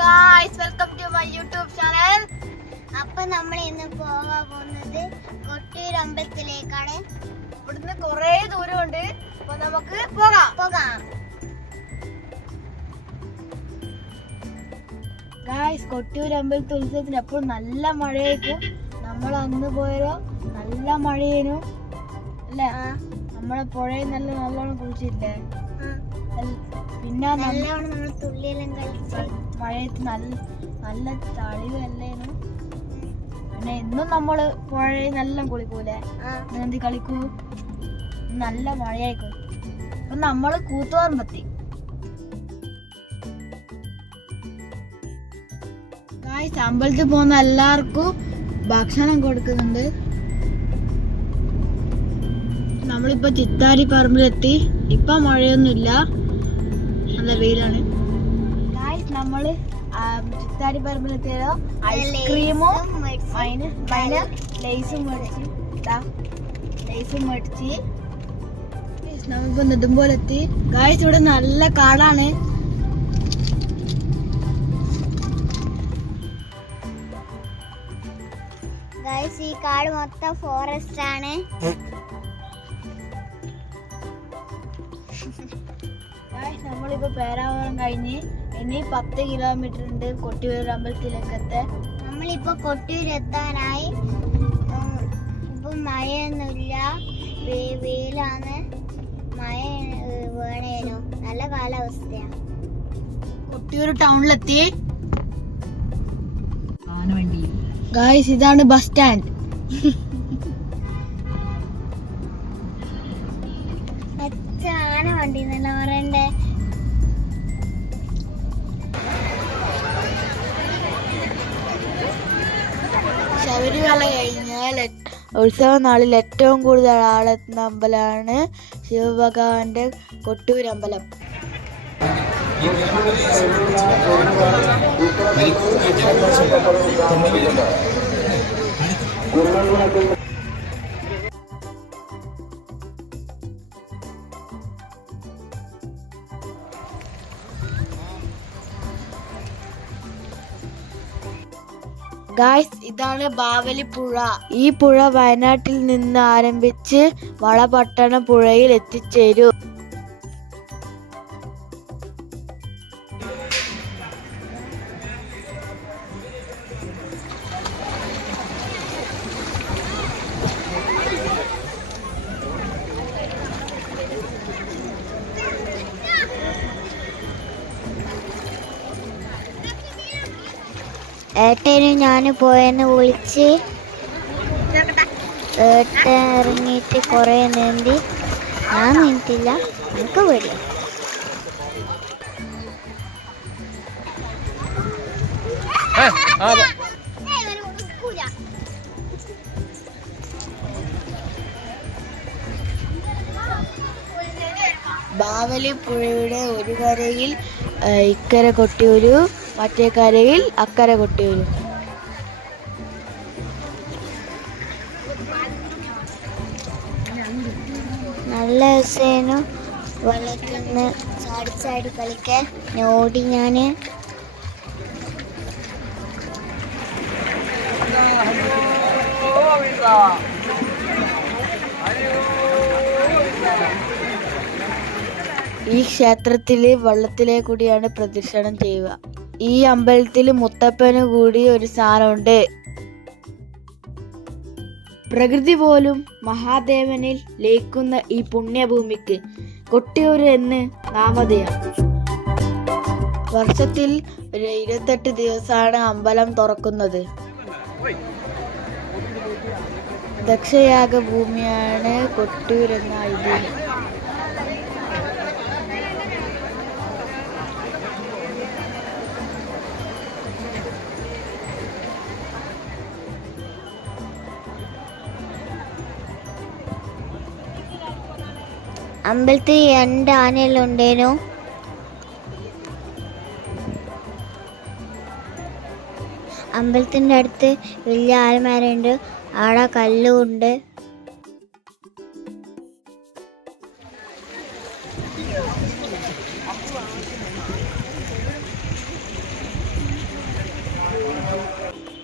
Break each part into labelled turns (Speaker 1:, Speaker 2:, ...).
Speaker 1: Guys welcome to my YouTube channel
Speaker 2: അപ്പൊ നമ്മൾ ഇന്ന് പോകാൻ പോകുന്നത് കൊട്ടിയൂർ അമ്പലത്തിലേക്കാണ്.
Speaker 1: ഇവിടുന്ന് കുറേ ദൂരമുണ്ട്. അപ്പൊ നമുക്ക് പോകാം.
Speaker 2: പോകാം.
Speaker 1: ഗായ്സ് കൊട്ടിയൂർ അമ്പലത്തിൽ ഉത്സവത്തിന് എപ്പോഴും നല്ല മഴയായിരിക്കും. നമ്മൾ അന്ന് പോയാലോ നല്ല മഴയേനു. അല്ലേ? നമ്മളെ പുഴയിൽ നല്ല നല്ലോണം കുളിച്ചില്ലേ? പിന്നെ നമ്മ-
Speaker 2: നമ്മൾ തുള്ളിയെല്ലാം കളിച്ച്
Speaker 1: മഴയത്ത് നല്ല നല്ല ചളിവല്ലേനു പിന്നെ എന്നും നമ്മൾ പുഴയിൽ നല്ല കുളിക്കൂലേ? നീന്തി കളിക്കൂ? നല്ല മഴയായിക്കോ. അപ്പൊ നമ്മൾ കൂത്തുപറമ്പെത്തി. പത്തി അമ്പലത്തിൽ പോകുന്ന എല്ലാവർക്കും ഭക്ഷണം കൊടുക്കുന്നുണ്ട്. നമ്മളിപ്പോ ചിത്താരി പറമ്പിലെത്തി. ഇപ്പൊ മഴയൊന്നുമില്ല. നല്ല വെയിലാണ്. നമ്മൾ ചിത്താരി പറമ്പിലെത്തിയാലോ ഐസ്ക്രീമും
Speaker 2: ലേസും മേടിച്ച്.
Speaker 1: അതിന് ലേസും മേടിച്ച്. ലേസും മേടിച്ച്. നമ്മളിപ്പോ നെടുമ്പോലെ എത്തി ഗായ്സ് ഇവിടെ നല്ല കാടാണ്.
Speaker 2: ഗായസ് ഈ കാട് മൊത്തം ഫോറസ്റ്റ് ആണ്.
Speaker 1: ഗായ്സ് നമ്മളിപ്പോ പേരാവളം കഴിഞ്ഞ് ഇനി പത്ത് കിലോമീറ്റർ ഉണ്ട് കൊട്ടിയൂർ അമ്പലത്തിലേക്കത്തെ.
Speaker 2: നമ്മളിപ്പോ കൊട്ടിയൂർ എത്താനായി. ഉം, ഇപ്പൊ മഴയൊന്നുമില്ല. വെയിലാണ്. മഴ വേണേനു. നല്ല കാലാവസ്ഥയാ.
Speaker 1: കൊട്ടിയൂർ ടൗണിലെത്തി. ഗായ്സ് ഇതാണ് ബസ് സ്റ്റാൻഡ്.
Speaker 2: വണ്ടി എന്നല്ല പറയണ്ടേ?
Speaker 1: ശബരിമല കഴിഞ്ഞാൽ ഉത്സവ നാളിൽ ഏറ്റവും കൂടുതൽ ആളെത്തുന്ന അമ്പലമാണ് ശിവഭഗവാന്റെ കൊട്ടൂർ അമ്പലം. ഗായ്സ് ഇതാണ് ബാവലി പുഴ. ഈ പുഴ വയനാട്ടിൽ നിന്ന് ആരംഭിച്ച് വളപട്ടണ പുഴയിൽ എത്തിച്ചേരും.
Speaker 2: ഏട്ടനും ഞാൻ പോയെന്ന് വിളിച്ച് ഏട്ടൻ ഇറങ്ങിയിട്ട് കുറേ നീന്തി. ഞാൻ നീന്തില്ല എനിക്ക് പേടിയ
Speaker 1: ബാവലി പുഴയുടെ ഒരു കരയിൽ ഇക്കര കൊട്ടിയൂരു മറ്റേ കരയിൽ അക്കര വരും.
Speaker 2: നല്ല രസേനു വെള്ളത്തിൽ നിന്ന് ചാടി ചാടി കളിക്കാൻ. ഓടി ഞാൻ
Speaker 1: ഈ ക്ഷേത്രത്തിൽ വെള്ളത്തിലെ കൂടിയാണ് പ്രദക്ഷിണം ചെയ്യുക. ഈ അമ്പലത്തിൽ മുത്തപ്പന് കൂടി ഒരു സ്ഥാനമുണ്ട് പ്രകൃതി പോലും മഹാദേവനിൽ ലയിക്കുന്ന ഈ പുണ്യഭൂമിക്ക് കൊട്ടിയൂർ എന്ന് നാമധേയം. വർഷത്തിൽ ഒരു ഇരുപത്തെട്ട് ദിവസമാണ് അമ്പലം തുറക്കുന്നത്. ദക്ഷയാഗ ഭൂമിയാണ് കൊട്ടിയൂർ എന്ന ഐതിഹ്യം
Speaker 2: അമ്പലത്തിൽ രണ്ട് ആനയെല്ലാം ഉണ്ടേനു. അമ്പലത്തിന്റെ അടുത്ത് വലിയ ആൽമാരുണ്ട് അവിടെ കല്ലും ഉണ്ട്.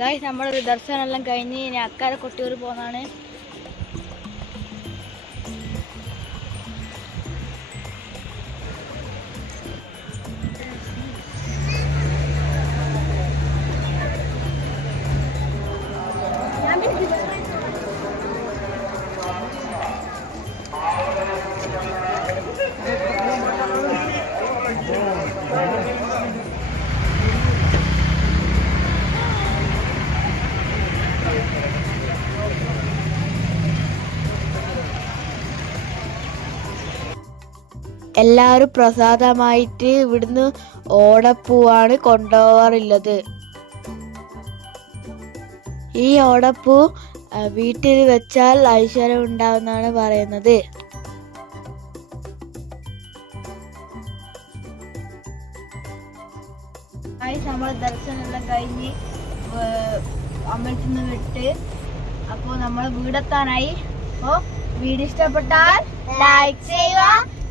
Speaker 1: ഗായ്സ് നമ്മൾ ദർശനം എല്ലാം കഴിഞ്ഞ് ഇനി അക്കാരെ കൊട്ടിയൂർ പോകുന്നതാണ്. എല്ലാവരും പ്രസാദമായിട്ട് ഇവിടുന്ന് ഓടപ്പൂവാണ് കൊണ്ടുപോവാറുള്ളത്. ഈ ഓടപ്പൂ വീട്ടിൽ വെച്ചാൽ ഐശ്വര്യം ഉണ്ടാവുന്നാണ് പറയുന്നത്. നമ്മൾ ദർശനമെല്ലാം കഴിഞ്ഞ് അമ്പലത്തിൽ നിന്ന് വിട്ട് അപ്പോൾ നമ്മൾ വീടെത്താനായി. അപ്പോൾ വീട് ഇഷ്ടപ്പെട്ടാൽ ലൈക്ക് ചെയ്യുക